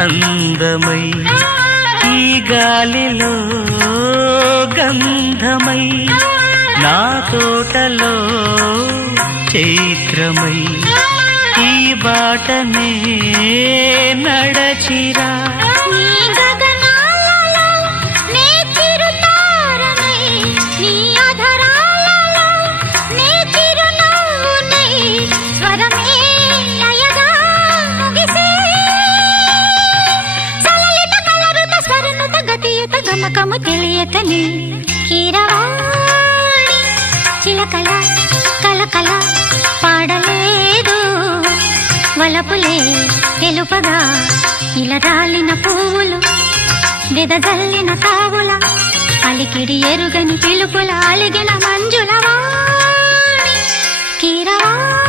అందమై ఈ గాలిలో గంధమై నా తోటలో చైత్రమై ఈ బాటనే నడచిరా గమకము తెలియకని కీరవాణి చిలకల కలకల పాడలేదు వలపులే తెలుపగా ఇలా రాలిన పువ్వులు వెదజల్లిన తావుల అలికిడి ఎరుగని పిలుపుల అలిగిన మంజుల వాణి కీరవాణి